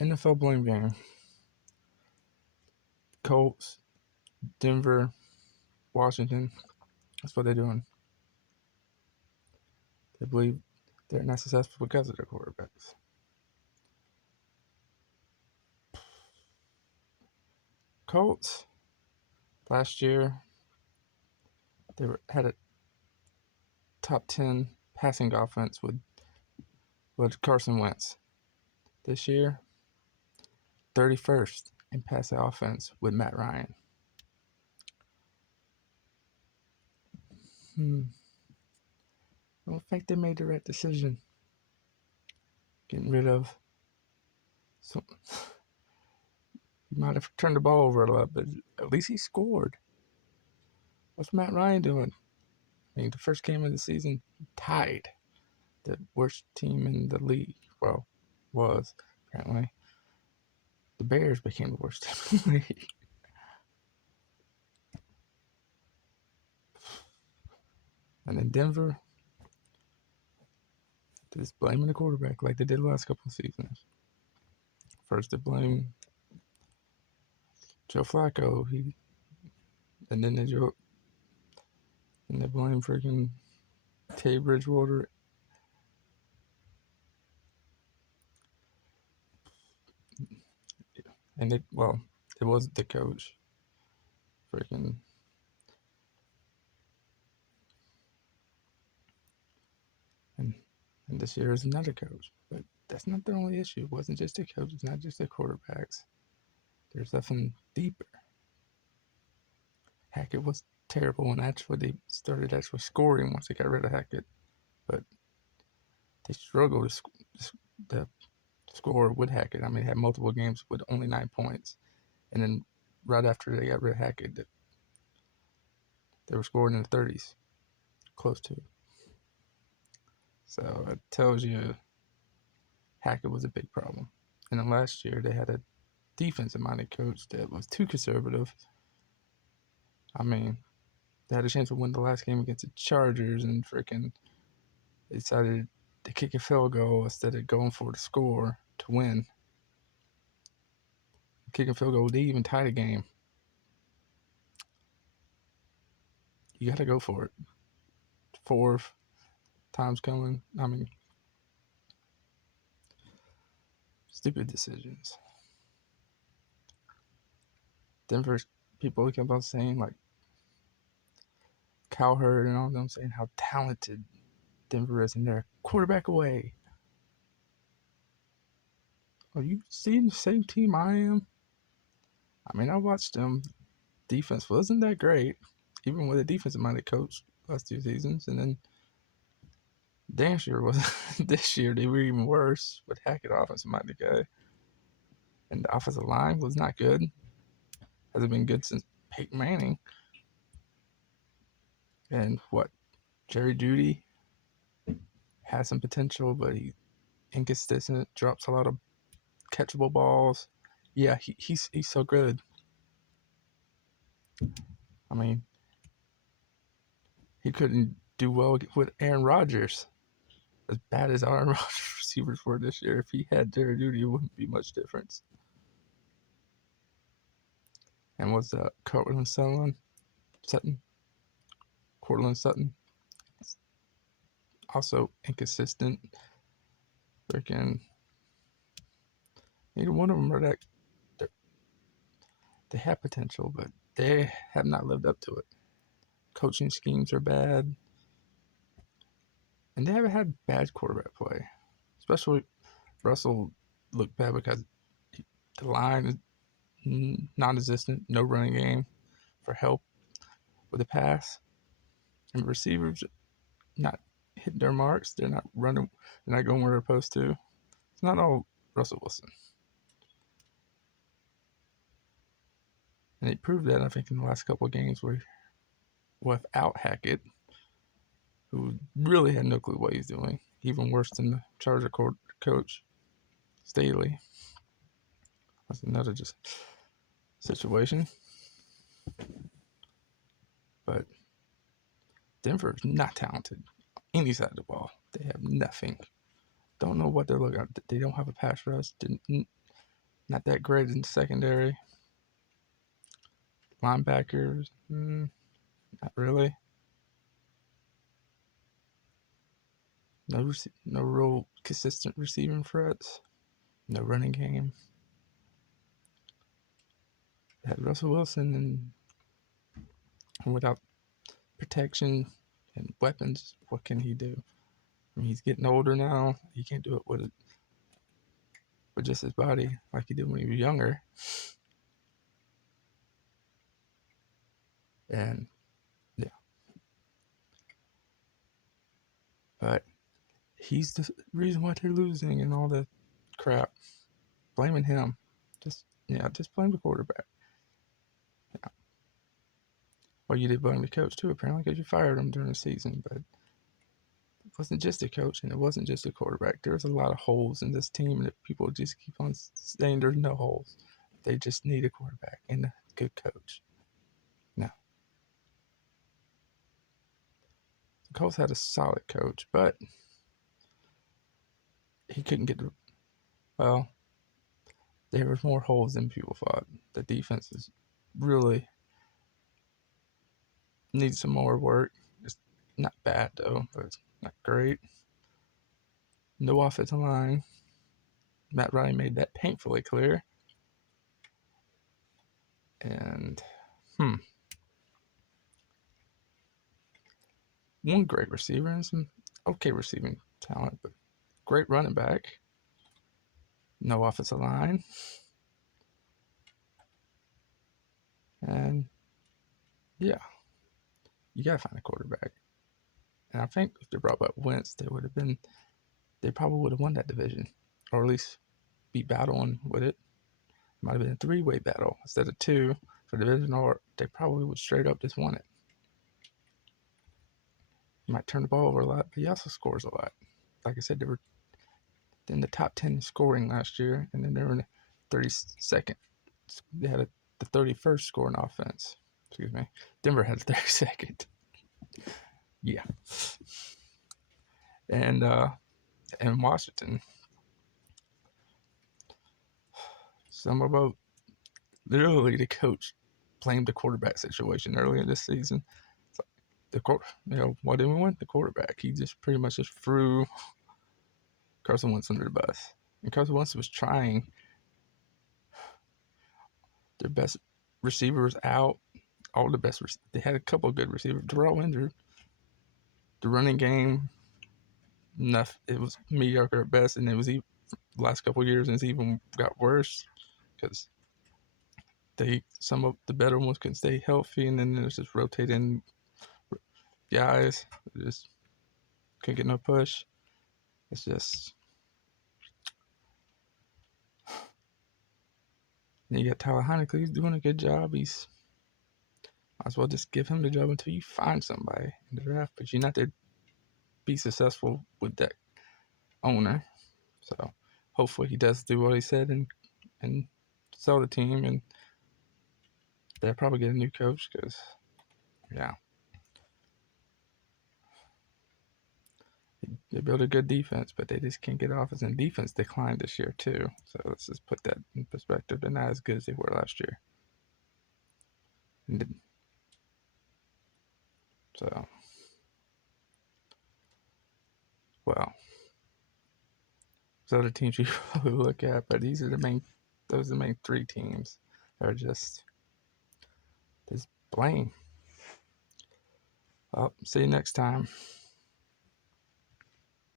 NFL blame game. Colts, Denver, Washington. That's what they're doing. They believe they're not successful because of their quarterbacks. Colts, last year, had a top 10 passing offense with Carson Wentz. This year, 31st in passing offense with Matt Ryan. I don't think they made the right decision. Getting rid of some. He might have turned the ball over a lot, but at least he scored. What's Matt Ryan doing? I mean, the first game of the season, tied the worst team in the league. Well, was, apparently. The Bears became the worst team in the league. And then Denver, just blaming the quarterback like they did the last couple of seasons. First they blame Joe Flacco, and then they blame freaking Teddy Bridgewater. And it wasn't the coach. Freaking. And this year is another coach. But that's not the only issue. It wasn't just the coach. It's not just the quarterbacks. There's something deeper. Hackett was terrible when they started scoring once they got rid of Hackett. But they struggled to score with Hackett. I mean, they had multiple games with only 9 points. And then right after they got rid of Hackett, they were scoring in the 30s. Close to. So it tells you Hackett was a big problem. And then last year they had a defensive-minded coach that was too conservative. I mean, they had a chance to win the last game against the Chargers and freaking decided to kick a field goal instead of going for the score to win. Kicking field goal, they even tied the game. You got to go for it. 4 times coming. I mean, stupid decisions. Denver's people kept on saying, like, Cowherd and all of them saying how talented Denver is, and they're a quarterback away. Are you seeing the same team I am? I mean, I watched them. Defense wasn't that great, even with a defensive-minded coach last 2 seasons. And then damn sure was this year they were even worse with Hackett, offensive-minded guy. And the offensive line was not good. Hasn't been good since Peyton Manning. And Jerry Jeudy has some potential, but he's inconsistent, drops a lot of catchable balls. Yeah, he's so good. I mean, he couldn't do well with Aaron Rodgers. As bad as Aaron Rodgers receivers were this year, if he had Jerry Jeudy, it wouldn't be much difference. And was Courtland Sutton? Also inconsistent. Freaking neither one of them are that. They have potential, but they have not lived up to it. Coaching schemes are bad, and they haven't had bad quarterback play. Especially Russell looked bad because the line is non-existent, no running game for help with the pass, and the receivers not hitting their marks. They're not running. They're not going where they're supposed to. It's not all Russell Wilson. And they proved that, I think, in the last couple of games where without Hackett, who really had no clue what he's doing, even worse than the Charger coach, Staley. That's another just situation. But Denver is not talented any side of the ball. They have nothing. Don't know what they're looking at. They don't have a pass rush. Not that great in the secondary. Linebackers, not really. No real consistent receiving threats. No running game. Had Russell Wilson, and without protection and weapons, what can he do? I mean, he's getting older now. He can't do it with just his body like he did when he was younger. And yeah, but he's the reason why they're losing and all the crap. Blaming him, just blame the quarterback. Yeah. Well, you did blame the coach too, apparently, because you fired him during the season. But it wasn't just the coach, and it wasn't just the quarterback. There's a lot of holes in this team, and people just keep on saying there's no holes. They just need a quarterback and a good coach. No, the Colts had a solid coach, but he couldn't get the. Well, there was more holes than people thought. The defense is really needs some more work. It's not bad though, but it's not great. No offensive line. Matt Ryan made that painfully clear. And one great receiver and some okay receiving talent, but great running back. No offensive line. And yeah, you gotta find a quarterback. And I think if they brought back Wentz, they probably would have won that division, or at least be battling with it. Might have been a three-way battle instead of two for the division, or they probably would straight up just won it. He might turn the ball over a lot, but he also scores a lot. Like I said, they were in the top 10 scoring last year, and then they were in the 32nd. They had the 31st scoring offense. Excuse me. Denver had the 32nd. Yeah. And Washington, some about literally the coach blamed the quarterback situation earlier this season. It's like why didn't we win? The quarterback. He just pretty much just threw Carson Wentz under the bus. And Carson Wentz was trying their best receivers out. All the best. They had a couple of good receivers. They're all injured. The running game, it was mediocre at best, and it was even the last couple of years, and it's even got worse because some of the better ones couldn't stay healthy, and then there's just rotating guys just couldn't get no push. It's just. And you got Tyler Heinicke. He's doing a good job. Might as well just give him the job until you find somebody in the draft. But you're not to be successful with that owner. So hopefully he does do what he said and sell the team, and they'll probably get a new coach because, yeah. They built a good defense, but they just can't get offense, and defense declined this year too. So let's just put that in perspective. They're not as good as they were last year. So, well, those are the teams you probably look at, but those are the main three teams that are just blame. Well, see you next time.